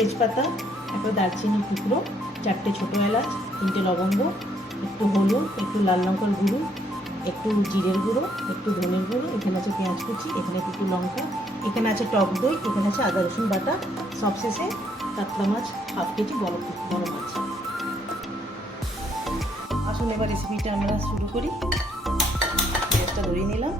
তেজপাতা, একটা দারচিনি টুকরো, 4টে ছোটো এলাচ, 3টে লবঙ্গ, একটু হলুদ, একটু লাল লঙ্কার গুঁড়ো, একটু জিরের গুঁড়ো, একটু ধনের গুঁড়ো, এখানে আছে পেঁয়াজ কুচি, এখানে একটু লঙ্কা, এখানে আছে টক দই, এখানে আছে আদা রসুন বাটা, সবশেষে কাতলা মাছ 1/2 কেজি বড় মাছ। আসুন এবার রেসিপিটা আমরা শুরু করি। গ্যাসটা ধরিয়ে নিলাম।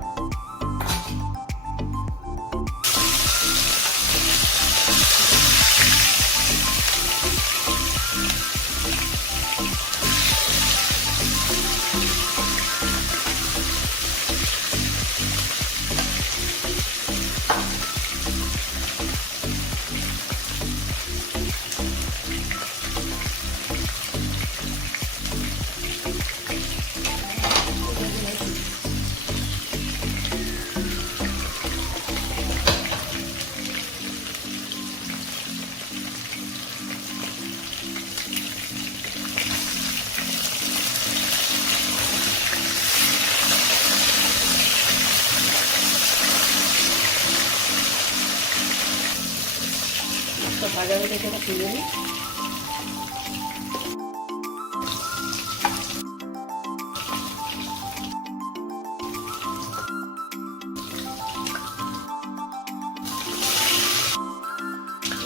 ভাজা হয়ে গেছে, এটা তুলে নিই।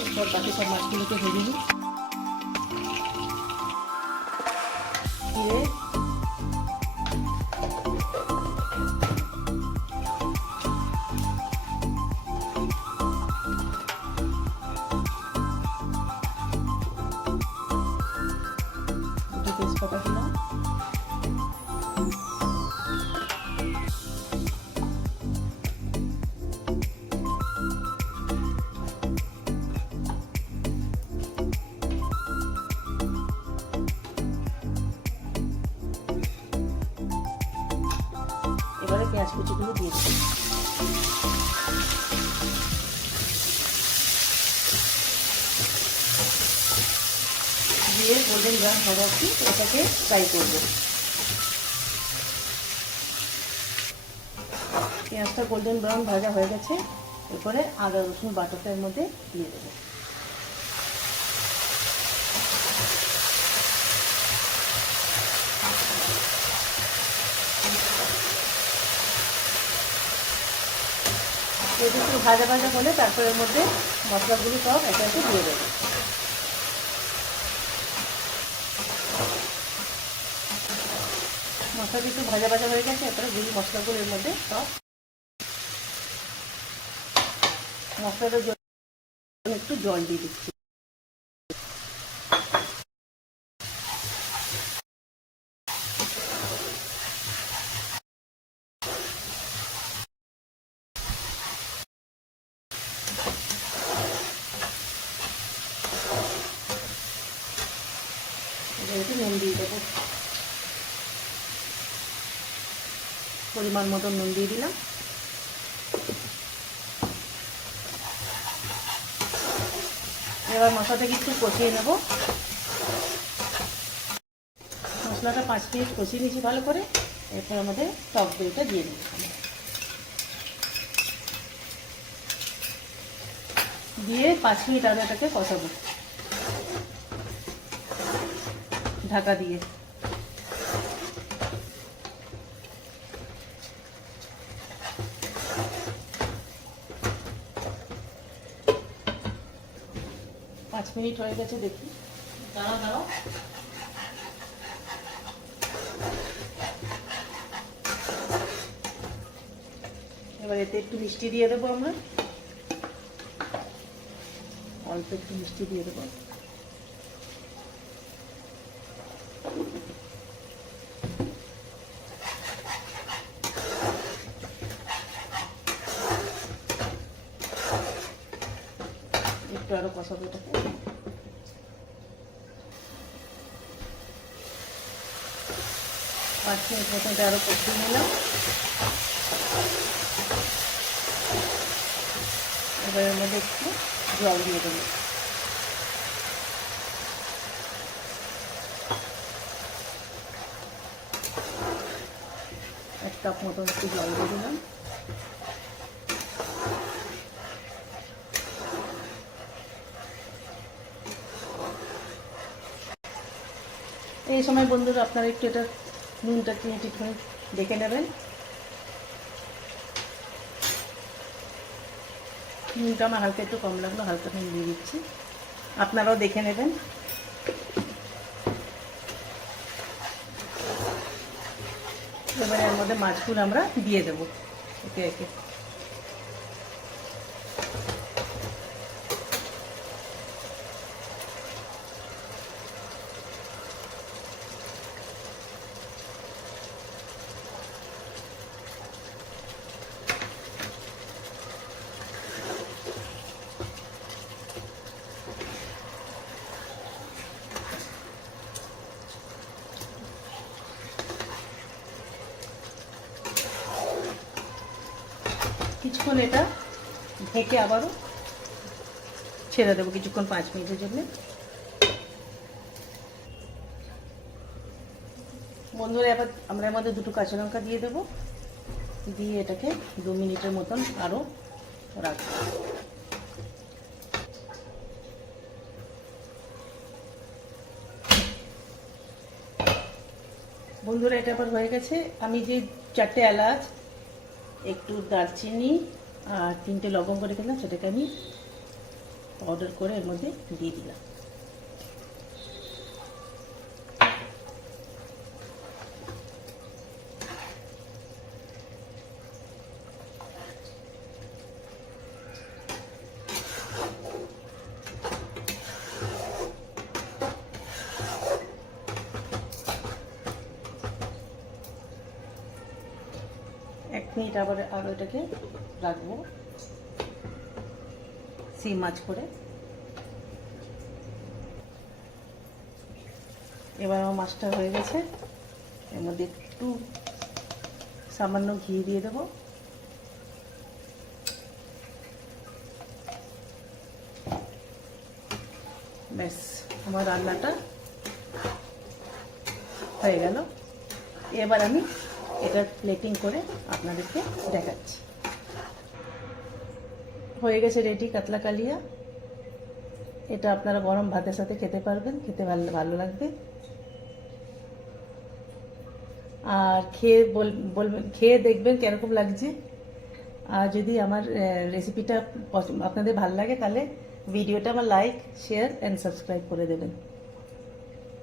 এরপর বাকি সব মাছগুলোকে ভেজে নিই। তেজপাতা দিলাম, এবারে পেঁয়াজ কুচিগুলো দিয়ে দিই। দিয়ে গোল্ডেন ব্রাউন হওয়া অবধি এটাকে ফ্রাই করব। পেঁয়াজটা গোল্ডেন ব্রাউন ভাজা হয়ে গেছে, এরপরে আদা রসুন বাটাটার মধ্যে দিয়ে দেবো। একটু ভাজা ভাজা হলে তারপরে এর মধ্যে মশলাগুলো সব একে একে দিয়ে দেবো। মশলাটা একটু ভাজা ভাজা হয়ে গেছে, এরপরে গুঁড়ি মশলাগুলো এর মধ্যে সব মশলাটার জন্য একটু জল দিয়ে দিচ্ছি। একটু নুন দিয়ে দেবো, পরিমাণ মতো নুন দিয়ে দিলাম। এবার মশলাটাকে একটু কষিয়ে নেব। মশলাটা 5 মিনিট কষিয়ে নিয়েছি ভালো করে, এরপর আমাদের টক দইটা দিয়ে দিই। দিয়ে 5 মিনিট আগে এটাকে কষাবো ঢাকা দিয়ে। পাঁচ মিনিট হয়ে গেছে, দেখি। দাঁড়াও এবার এতে একটু মিষ্টি দিয়ে দেবো আমরা, অল্প একটু মিষ্টি দিয়ে দেবো। একটু আরো কষাবো এটাকে। 5 মিনিট মতো আরো কষিয়ে নিলাম। এবার এর মধ্যে একটু জল দিয়ে দেবো। 1 কাপ মতো একটু জল দিয়ে দিলাম। এই সময় বন্ধুরা আপনারা একটু এটা নুনটা একটু দেখে নেবেন। নুনটা আমার হালকা একটু কম লাগলো, হালকা নুন দিয়ে দিচ্ছি, আপনারাও দেখে নেবেন। এবারে এর মধ্যে মাছগুলো আমরা দিয়ে দেবো একে একে। কিছুক্ষণ এটা ঢেকে আবারও ছেড়ে দেবো কিছুক্ষণ, 5 মিনিটের জন্য। বন্ধুরা এবার আমরা এর মধ্যে 2টো কাঁচা লঙ্কা দিয়ে দেবো, দিয়ে এটাকে 2 মিনিটের মতন আরও রাখবো। বন্ধুরা এটা আবার হয়ে গেছে। আমি যে 4টে এলাচ, একটু দারচিনি আর 3টে লবঙ্গ রেখেছিলাম, সেটাকে আমি পাউডার করে এর মধ্যে দিয়ে দিলাম। এক মিনিট আবার আরও এটাকে রাখবো সিম মাছ করে। এবার আমার মাছটা হয়ে গেছে, এর মধ্যে একটু সামান্য ঘি দিয়ে দেবো। ব্যাস আমার রান্নাটা হয়ে গেল। এবার আমি এটা প্লেটিং করে আপনাদেরকে দেখাচ্ছি। হয়ে গেছে রেডি কাতলা কালিয়া। এটা আপনারা গরম ভাতের সাথে খেতে পারবেন, খেতে ভালো লাগবে। আর বলবেন, খেয়ে দেখবেন কিরকম লাগছে। আর যদি আমার রেসিপিটা আপনাদের ভালো লাগে তাহলে ভিডিওটা আমার লাইক, শেয়ার অ্যান্ড সাবস্ক্রাইব করে দেবেন।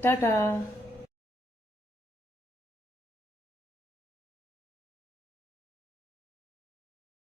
টাটা।